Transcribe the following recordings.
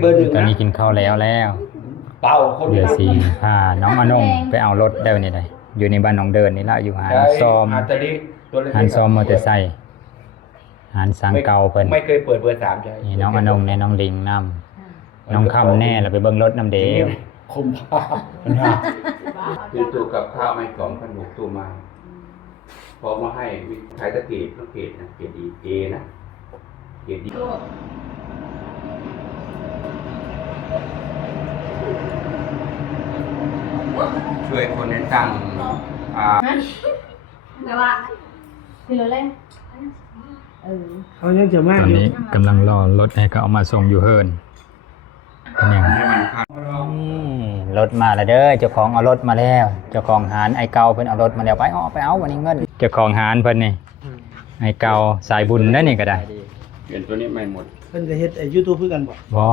เบอร์หนึ่ง ตอน นะ นี้กินข้าวแล้ว เป่าคน เดี๋ยวสิพาน้องอนงไปเอารถได้วันนี้ได้อยู่ในบ้านน้องเดินนี่ละอยู่หาญซ้อม อาตลีตัวเล็กๆ หาญซ้อมมอเตอร์ไซค์หาญสังเก่าเพิ่น ไม่เคยเปิดเบอร์สามใช่ นี่น้องอนงแน่น้องลิงนำน้องคำแน่เราไปเบิ่งรถน้ำเดว คมผ้าปัญหาคือตู้กับข้าวไม่กล่องขนมตู้มาพอมาให้ขายตะเกียบต้องเกียบนะเกียบดีเอนะเกียบดีช่วยคนในตั้งแล้วว่าคือเลย เขายังจะมาก ตอน อยู่ นี้กำลังรอรถให้เขาเอามาส่งอยู่เฮิรนเป็นยัง ให้มันเข้าร ถมาแล้วเด้อเจ้าของเอารถมาแล้วเจ้าของหารไอ้เก่าเพิ่นเอารถมาแล้วไปเอาวันนี้เงินเจ้าของหารเพิ่นนี่ไอ้เก่าสายบุญนั่นนี่ก็ได้ เปลี่ยนตัวนี้ไม่หมด เพิ่นจะเฮ็ดไอ้ YouTube เพื่อกันบ่ บ่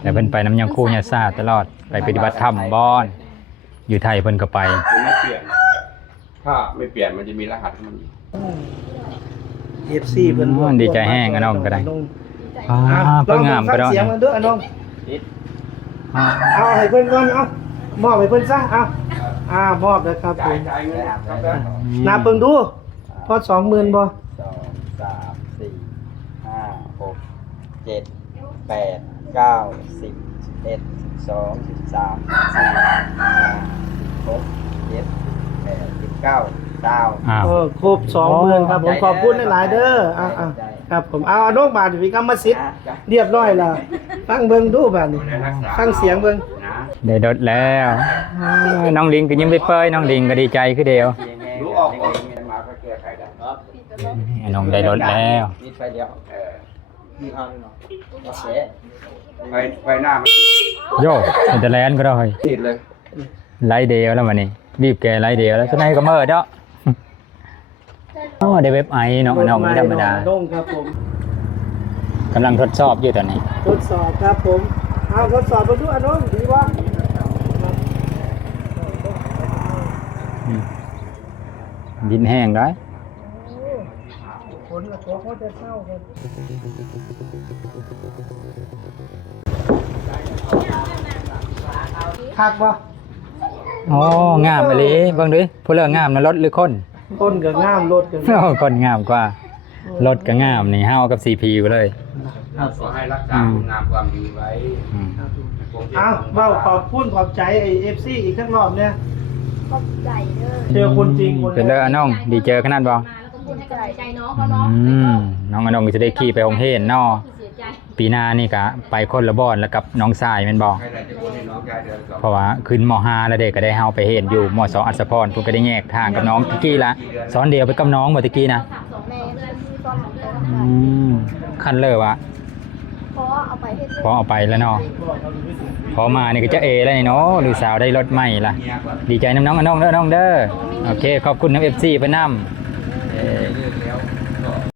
แต่เพิ่นไปน้ำยังคู่ยาซาตลอดไปปฏิบัติธรรมบ่อนอยู่ไทยเพิ่นก็ไป ตัวนี้เปลี่ยนถ้าไม่เปลี่ยนมันจะมีรหัสของมันอยู่ FC เพิ่น ดีใจแห้งอะน้องก็ได้ อ่า เพิ่งงามก็ ได้ ได้ เสียงมันเด้ออะน้องเอาให้เพิ่นก่อนเอามอบให้เพิ่นซะเอามอบเลยครับผ จ่าย ม จ่ายเงินครับแล้ว นับเบิ่งดูพอ20,000บ่ 2 3 4 5 6 7 8 9 10 11 12 13 14 15 16 17 18 19 20 อ้าว ครบ20,000ครับผมขอบคุณหลายๆเด้อครับผมเอาน้องบาทพี่กรรมสิทธิ์เรียบร้อยแล้วฟังเบิ่งดูบาดนี้ฟังเสียงเบิ่ง นะ ได้รถแล้วน้องลิงก็ยิ้มเปยๆน้องลิงก็ดีใจคือเดียว รู้ออกก่อนมาก็แก้ไขได้ น้องได้รถแล้ว มีไฟเดียว เออ มีเอาหน่อยโอเค ไฟหน้ามัน โย่มันจะแลนก็ได้ ติดเลย ไล่เดียวแล้ววันนี้รีบแกไล่เดียวแล้วจะไหนก็เมื่อเด้อโอ้ได้เว็บไอน้องน้องไม่ธรรมดา ลงครับผม กำลังทดสอบอยู่ตอนนี้ ทดสอบครับผมเอาทดสอบเบิ่งดูอะน้องดีบ่ ดินแห้งได้ ผลละตัวเขาจะเข้ากันคักบ่ โอ้งามไปเลยเบิ่งดิผู้เลือกงามนะรถหรือคน ต้นก็งามรถก็งาม โอ้คนงามกว่ารถก็งามนี่เฮากับ CP อยู่เลย ขอให้รักษาคุณงามความดีไว้ อืม อ้าวเว้าขอบคุณขอบใจไอ้ FC อีกสักรอบเนี่ย ขอบใจเด้อ เจอคนจริงคน เป็นเลยอะน้องดีเจอขนาดบ่ มาแล้วก็พูดให้กำลังใจน้องเขาเนาะ น้องอนงก็จะได้ขี่ไปโรงเรียนเนาะ เสียใจ ปีหน้านี่ก็ไปคนละบ่อนแล้วกับน้องชายแม่นบ่ ให้ได้จะคนให้น้องยายเดือนสอง เพราะว่าขึ้นม.5 แล้วเด็กก็ได้เฮาไปเห็นอยู่ม.2 อัศพรเพิ่นก็ได้แยกทางกับน้องตะกี้ละสอนเดียวไปกับน้องบ่ตะกี้นะ สองแม่เพื่อนที่ซ้อนของเธอ อืมคันเลยวะ เพราะเอาไปให้ พอเอาไปแล้วเนาะพอมานี่ก็จะเอแล้วนี่เนาะลูกสาวได้รถใหม่ล่ะ ดีใจน้ำน้องอนงเด้อน้องเด้อโอเคขอบคุณน้ำ FC เพิ่นนำ